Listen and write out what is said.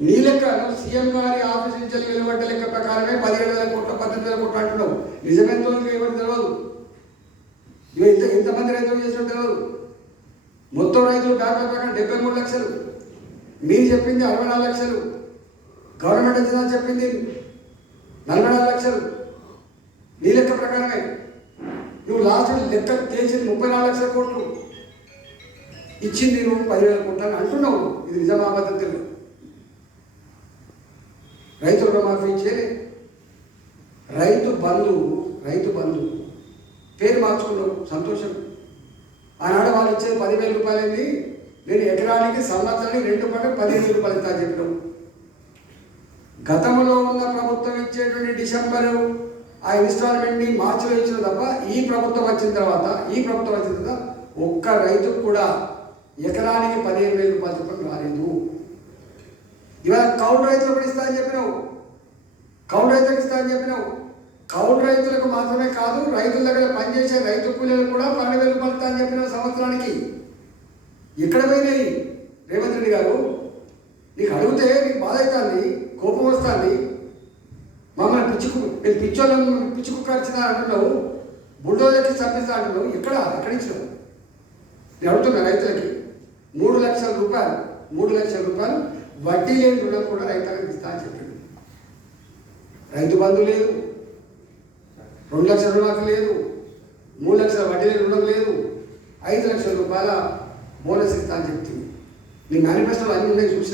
నీ లెక్క సీఎం గారి ఆఫీస్ నుంచి వెలువడ్డ లెక్క ప్రకారమే పదిహేడు వేల కోట్ల పద్దెనిమిది వేల కోట్లు అంటున్నావు నిజమెంతో ఇంకా ఎవరికి తెలియదు? ఇవి ఇంత ఇంతమంది రైతులు చేసినట్టు తెలియదు. మొత్తం రైతులు బ్యాంకుల ప్రకారం డెబ్బై మూడు లక్షలు. మీరు చెప్పింది అరవై నాలుగు లక్షలు. గవర్నమెంట్ అంచనా చెప్పింది నలభై నాలుగు లక్షలు. నీ లెక్క ప్రకారమే. నువ్వు లాస్ట్ లెక్క తేల్చింది ముప్పై నాలుగు లక్షల కోట్లు. ఇచ్చింది నువ్వు పదివేల కోట్లు అని అంటున్నావు. ఇది నిజమాబద్ధం తెలియదు. రైతు రుణమాఫీ చేయలే. రైతు బంధు రైతు బంధు. పేరు మార్చుకున్నావు సంతోషం. ఆనాడు వాళ్ళు ఇచ్చేది పదివేల రూపాయలైంది. నేను ఎకరానికి సంవత్సరానికి రెండు పంట పదిహేను రూపాయలు ఇస్తా చెప్పినావు గతంలో ఉన్న ప్రభుత్వం ఇచ్చేటువంటి డిసెంబరు ఆ ఇన్స్టాల్మెంట్ని మార్చిలో ఇచ్చిన తప్ప ఈ ప్రభుత్వం వచ్చిన తర్వాత ఈ ప్రభుత్వం వచ్చిన తర్వాత ఒక్క రైతుకు కూడా ఎకరానికి పదిహేను వేల రూపాయలు చెప్పడం రాలేదు. ఇవాళ కౌలు రైతులు కూడా ఇస్తా అని చెప్పినావు కౌలు రైతులకు ఇస్తా అని చెప్పినావు. కౌలు రైతులకు మాత్రమే కాదు రైతుల దగ్గర పనిచేసే రైతు కూలీలకు కూడా పన్నెండు వేలు రూపాయలు అని చెప్పిన సంవత్సరానికి. ఎక్కడ పోయినాయి? రేవంత్ రెడ్డి గారు. నీకు అడిగితే నీకు బాధ అవుతుంది కోపం వస్తుంది. మమ్మల్ని పిచ్చుకు నేను పిచ్చోళ్ళని పిచ్చుకు ఖర్చుదా అంటున్నావు. బుల్డోజర్కి చంపిస్తా అంటున్నావు. ఎక్కడ? ఎక్కడి నుంచి నేను అడుగుతున్నా రైతులకి. మూడు లక్షల రూపాయలు మూడు లక్షల రూపాయలు వడ్డీ లేని రుణం కూడా రైతులకు ఇస్తా అని రైతు బంధు లేదు. రెండు లక్షల రుణాలు లేదు. మూడు లక్షల వడ్డీ లేని రుణం లేదు. ఐదు లక్షల రూపాయల బోనస్ ఇస్తా అని చెప్తుంది. నీ మేనిఫెస్టోలో అన్ని ఉన్నాయి చూసిన?